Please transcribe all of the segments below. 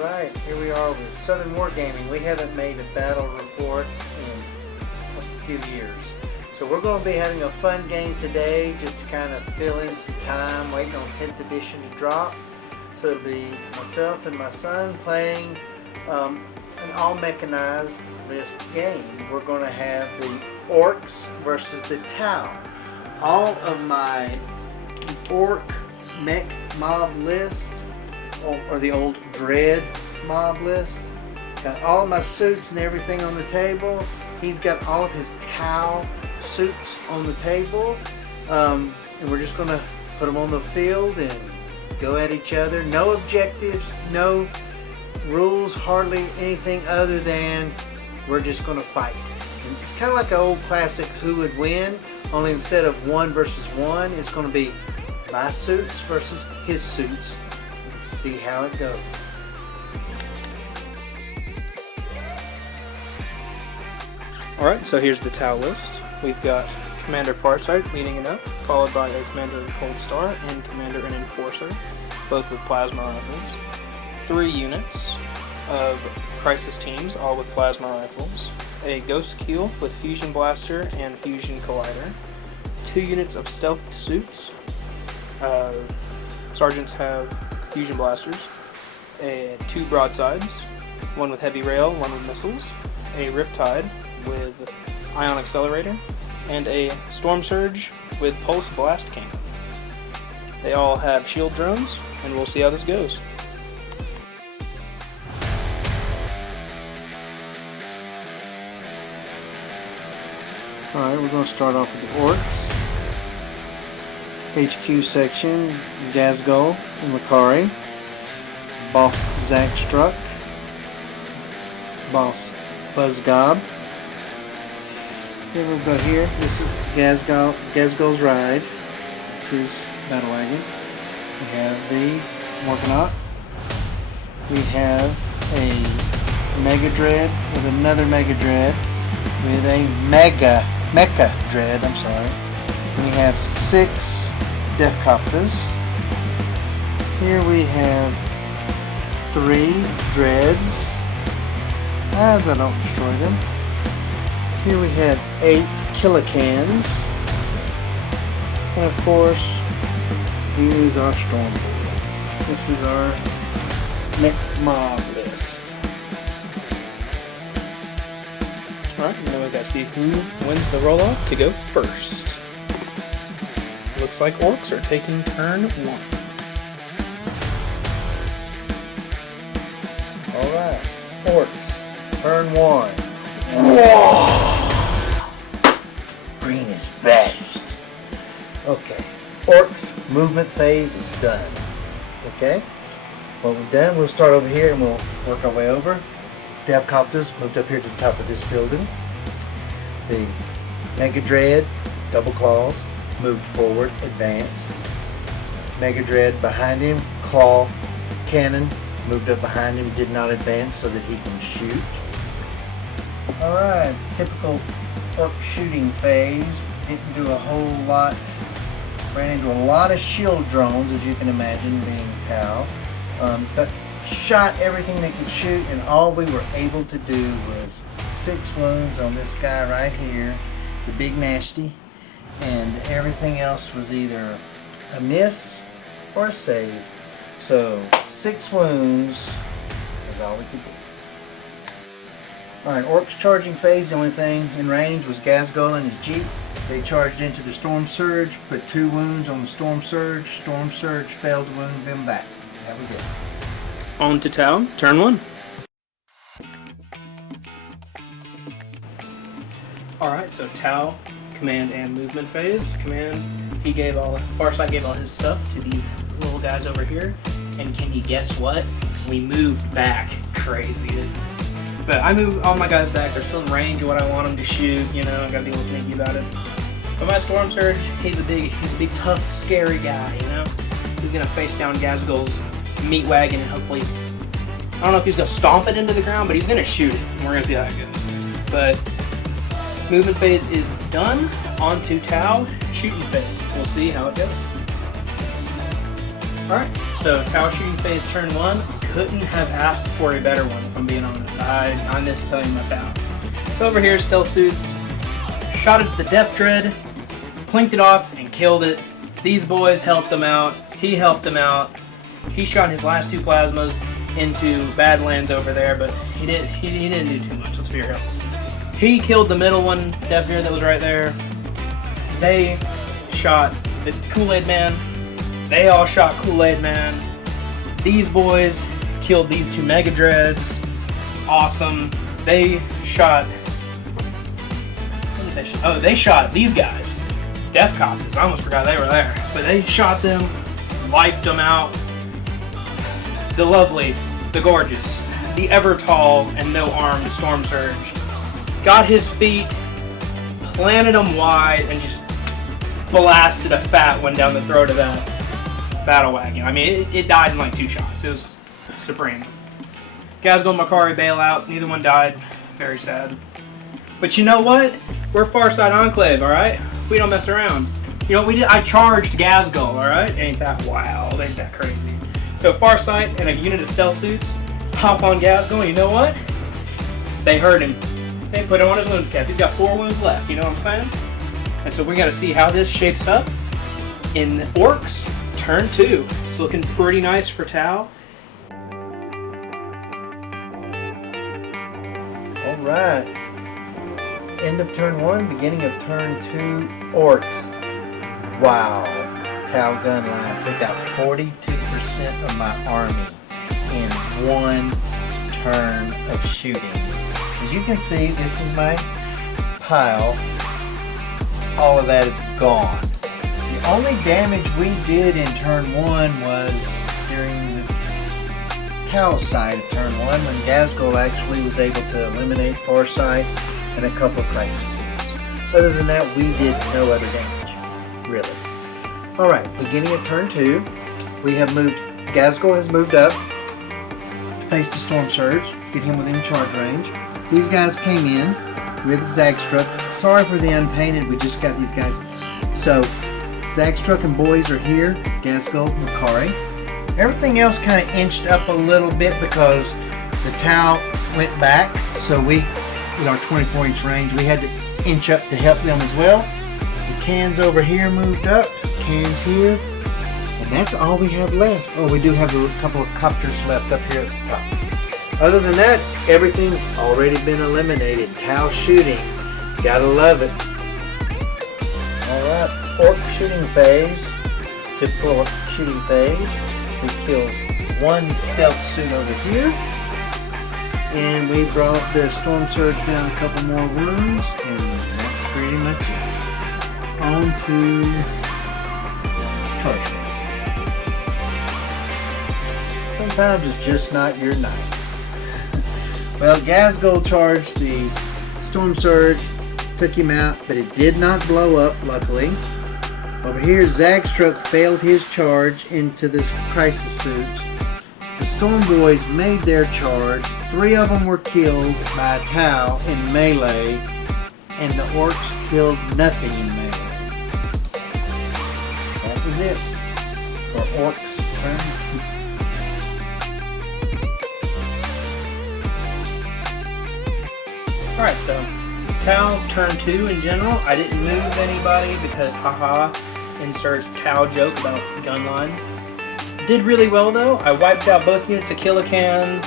Alright, here we are with Southern Wargaming. We haven't made a battle report in a few years. So we're going to be having a fun game today just to kind of fill in some time, waiting on 10th edition to drop. So it'll be myself and my son playing an all mechanized list game. We're going to have the Orks versus the Tau. All of my Ork mech mob list, or the old Dread mob list. Got all of my suits and everything on the table. He's got all of his Tau suits on the table. And we're just going to put them on the field and go at each other. No objectives, no rules, hardly anything other than we're just going to fight. And it's kind of like an old classic Who Would Win, only instead of 1 versus 1, it's going to be my suits versus his suits. Let's see how it goes. Alright, so here's the Tau list. We've got Commander Farsight leading it up, followed by a Commander Cold Star and Commander and Enforcer, both with plasma rifles. 3 units of Crisis teams, all with plasma rifles. A Ghost Keel with Fusion Blaster and Fusion Collider. 2 units of Stealth suits. Sergeants have Fusion Blasters. 2 broadsides, one with Heavy Rail, one with missiles. A Riptide with Ion Accelerator, and a Storm Surge with Pulse Blast Cannon. They all have shield drones, and we'll see how this goes. Alright, we're going to start off with the Orks. HQ section, Gazgul and Makari. Boss Zagstruck. Boss Buzzgob. Then we'll go here. This is Gazgul's ride. It's his battle wagon. We have the Morkanaut. We have a Mega Dread with another Mega Dread with a Mecha Dread. I'm sorry. We have 6 Deathcopters. Here we have 3 Dreads. As I don't destroy them. Here we have 8 Killicans. And of course, here's our Stormboards. This is our mech mob list. Alright, now we gotta see who wins the roll-off to go first. Looks like Orks are taking turn 1. Alright, Orks, turn 1. Whoa! Green is best. Okay, Orks movement phase is done. Okay, what we've done, we'll start over here and we'll work our way over. Deathcopters moved up here to the top of this building. The Mega Dread, Double Claws, moved forward, advanced. Mega Dread behind him, Claw Cannon, moved up behind him, did not advance so that he can shoot. Alright, typical Ork shooting phase. Didn't do a whole lot. Ran into a lot of shield drones, as you can imagine, being Tau. But shot everything they could shoot, and all we were able to do was 6 wounds on this guy right here, the big nasty, and everything else was either a miss or a save. So 6 wounds is all we could do. Alright, Orks charging phase, the only thing in range was Gazgul and his Jeep. They charged into the Storm Surge, put 2 wounds on the Storm Surge. Storm Surge failed to wound them back. That was it. On to Tau, turn 1. Alright, so Tau, command and movement phase. Command, Farsight gave all his stuff to these little guys over here. And can you guess what? We moved back. Crazy. But I moved all my guys back. They're still in range of what I want them to shoot. You know, I gotta be a little sneaky about it. But my Storm Surge, he's a big, tough, scary guy. You know, he's gonna face down Gazgul's meat wagon and hopefully, I don't know if he's gonna stomp it into the ground, but he's gonna shoot it. And we're gonna see how it goes. But movement phase is done. On to Tau, shooting phase. We'll see how it goes. Alright, so Tau shooting phase turn 1. couldn't have asked for a better one, if I'm being honest. I miss playing my Tau. So over here, stealth suits, shot at the Death Dread, plinked it off, and killed it. These boys helped him out. He helped him out. He shot his last 2 plasmas into Badlands over there, but he didn't do too much. Let's be real. He killed the middle one, Death Dread, that was right there. They shot the Kool-Aid Man. They all shot Kool-Aid Man. These boys killed these 2 Mega Dreads. Awesome. They shot... What did they shot? Oh, they shot these guys. Death Copters. I almost forgot they were there. But they shot them, wiped them out. The lovely, the gorgeous, the ever-tall and no-armed Storm Surge got his feet, planted them wide, and just blasted a fat one down the throat of that battle wagon. I mean, it died in like 2 shots. It was supreme. Gazgul and Makari bail out. Neither one died. Very sad. But you know what? We're Farside Enclave, alright? We don't mess around. You know what we did? I charged Gazgul, alright? Ain't that wild? Ain't that crazy? So Farsight and a unit of stealth suits hop on Gazgul, and you know what? They hurt him. They put him on his wounds cap. He's got 4 wounds left, you know what I'm saying? And so we gotta see how this shapes up in Orks turn 2. It's looking pretty nice for Tau. Alright. End of turn 1, beginning of turn 2, Orks. Wow. Tau gun line took out 42% of my army in 1 turn of shooting. As you can see, this is my pile. All of that is gone. The only damage we did in turn 1 was during the Tau side of turn 1 when Gazgul actually was able to eliminate Farsight and a couple of crisis suits. Other than that, we did no other damage, really. Alright, beginning of turn 2, we have moved, Gazgul has moved up to face the Storm Surge, get him within charge range. These guys came in with Zagstruck. Sorry for the unpainted, we just got these guys. So, Zagstruck and boys are here, Gazgul, Makari. Everything else kind of inched up a little bit because the Tau went back, so we, with our 24-inch range, we had to inch up to help them as well. The cans over here moved up, cans here, and that's all we have left. Oh, we do have a couple of copters left up here at the top. Other than that, everything's already been eliminated. Tau shooting, gotta love it. Alright, Ork shooting phase, typical Ork shooting phase. We killed 1 stealth suit over here, and we brought the Storm Surge down a couple more wounds, and that's pretty much it. On to choices. Sometimes it's just not your night. Well, Gazgul charged the Storm Surge, took him out, but it did not blow up, luckily. Over here, Zagstruck failed his charge into the crisis suits. The Storm Boys made their charge. 3 of them were killed by Tau in melee, and the Orks killed nothing in melee. That was it for Orks turn 2. Alright, so Tau turn 2 in general. I didn't move anybody because haha, insert Tau joke about gun line. Did really well though. I wiped out both units of Killicans.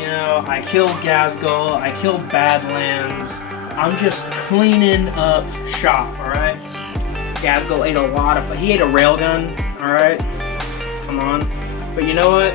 You know, I killed Gazgul, I killed Badlands. I'm just cleaning up shop, alright? Gazgul ate a lot of, he ate a railgun, alright? Come on. But you know what?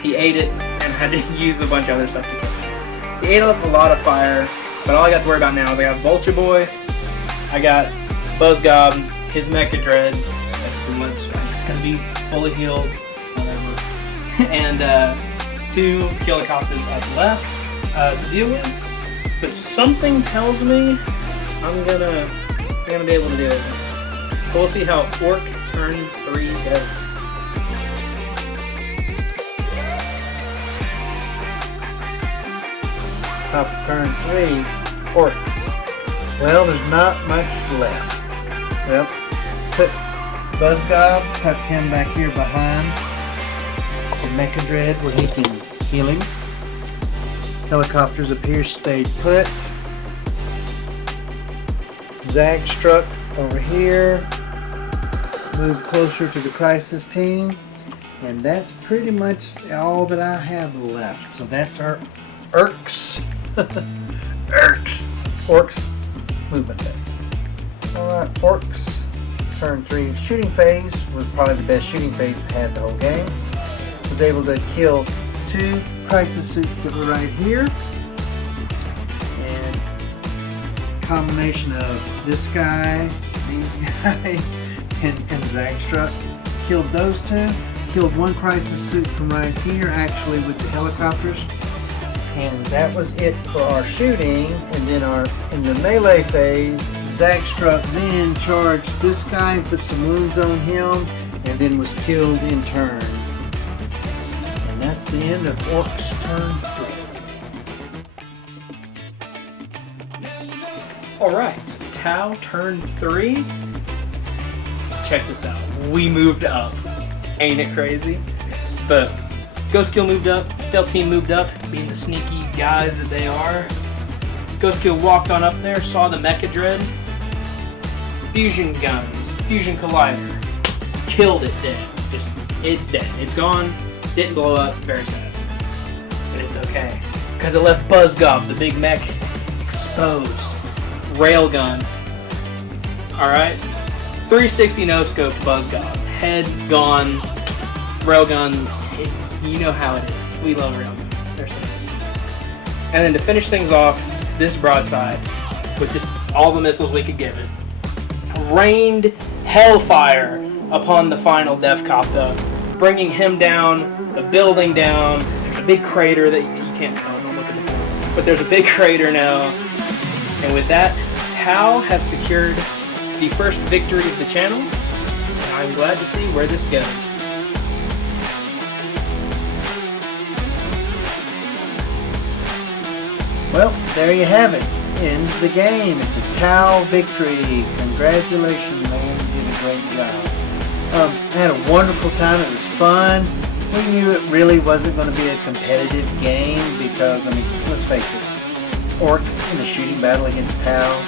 He ate it and had to use a bunch of other stuff to kill it. He ate up a lot of fire, but all I got to worry about now is I got Vulture Boy, I got Buzzgob, his Mecha Dread, that's pretty much, it's gonna be fully healed, whatever. And 2 Killicopters up left to deal with. But something tells me I'm gonna be able to do it. But we'll see how Ork turn 3 goes. Top of turn 3, Orks. Well, there's not much left. Well, put Buzzgob, tucked him back here behind. Did Mecha Dread where he can heal him. Helicopters up here stayed put. Zag struck over here. Move closer to the crisis team. And that's pretty much all that I have left. So that's our Orks. Orks movement phase. Alright, Orks turn 3 shooting phase was probably the best shooting phase I had the whole game. Was able to kill 2 crisis suits that were right here. And combination of this guy, these guys, and Zagstruck. Killed those 2. Killed 1 crisis suit from right here actually with the helicopters. And that was it for our shooting. And then in the melee phase, Zagstruck then charged this guy and put some wounds on him and then was killed in turn. And that's the end of Orks turn 3. Alright, Tau turn 3. Check this out. We moved up. Ain't it crazy? But Ghost Kill moved up, Stealth Team moved up, being the sneaky guys that they are. Ghost Kill walked on up there, saw the Mecha Dread. Fusion guns, Fusion Collider. Killed it dead. Just, it's dead. It's gone. Didn't blow up. Very sad. But it's okay. Because it left Buzzgob, the big mech, exposed. Railgun. Alright? 360 no-scope Buzzgob. Head gone. Railgun. You know how it is. We love railguns. They're so nice. And then to finish things off, this broadside, with just all the missiles we could give it, rained hellfire upon the final Def Copta, bringing him down, the building down. There's a big crater that you can't tell. Don't look at the board. But there's a big crater now. And with that, Tau have secured the first victory of the channel. And I'm glad to see where this goes. Well, there you have it. In the game. It's a Tau victory. Congratulations, man. You did a great job. I had a wonderful time. It was fun. We knew it really wasn't going to be a competitive game because, I mean, let's face it, Orks in a shooting battle against Tau.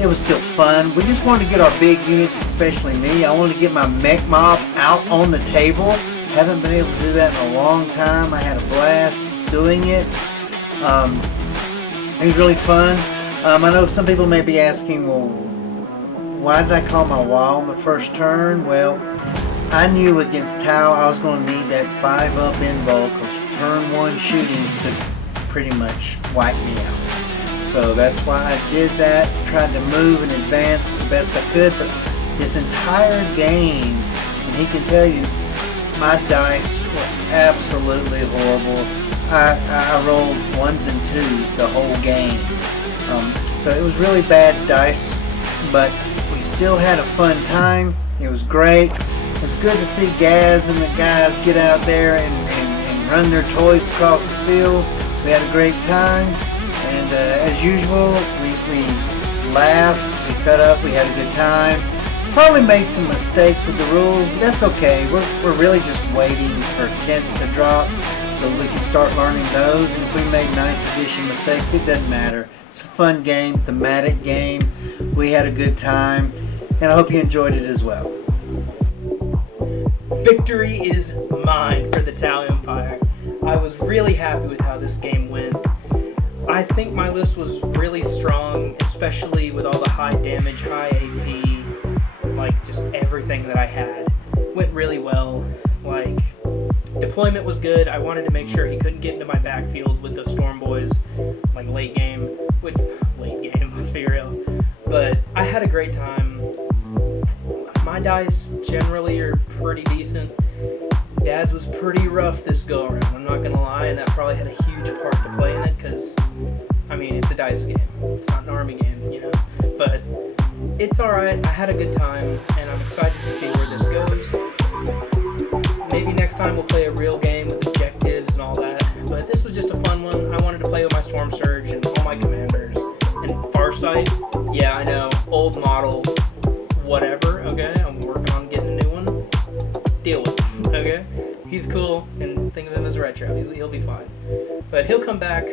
It was still fun. We just wanted to get our big units, especially me. I wanted to get my mech mob out on the table. Haven't been able to do that in a long time. I had a blast doing it. It was really fun. I know some people may be asking, well, why did I call my Waaagh on the first turn? Well, I knew against Tau I was going to need that 5-up invul because turn 1 shooting could pretty much wipe me out. So that's why I did that. Tried to move and advance the best I could, but this entire game, and he can tell you, my dice were absolutely horrible. I rolled 1s and 2s the whole game. So it was really bad dice, but we still had a fun time. It was great. It was good to see Gaz and the guys get out there and run their toys across the field. We had a great time, and as usual, we laughed, we cut up, we had a good time. Probably made some mistakes with the rules, but that's okay. We're really just waiting for 10th to drop so we can start learning those. And if we made 9th edition mistakes, it doesn't matter. It's a fun game, thematic game. We had a good time, and I hope you enjoyed it as well. Victory is mine for the Tau Empire. I was really happy with how this game went. I think my list was really strong, especially with all the high damage, high AP, like just everything that I had. Went really well. Like, deployment was good. I wanted to make sure he couldn't get into my backfield with the Storm Boys, like late game. Late game, let's be real. But I had a great time. My dice generally are pretty decent. Dad's was pretty rough this go around, I'm not gonna lie, and that probably had a huge part to play in it, because, I mean, it's a dice game. It's not an army game, you know? But it's alright, I had a good time, and I'm excited to see where this goes. Maybe next time we'll play a real game with objectives and all that, but this was just a fun one. I wanted to play with my Storm Surge and all my commanders. And Farsight, yeah, I know, old model, whatever, okay? I'm working on getting a new one. Deal with it, okay? he's cool, and think of him as retro. He'll be fine. But he'll come back.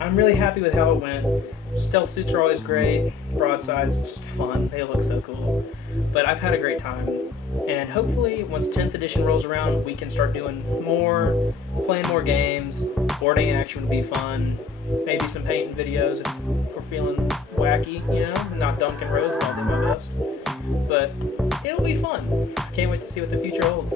I'm really happy with how it went. Stealth suits are always great. Broadsides, just fun. They look so cool. But I've had a great time. And hopefully, once 10th edition rolls around, we can start doing more, playing more games. Boarding action would be fun. Maybe some painting videos if we're feeling wacky, you know? Not Duncan Roads, but I'll do my best. But it'll be fun. Can't wait to see what the future holds.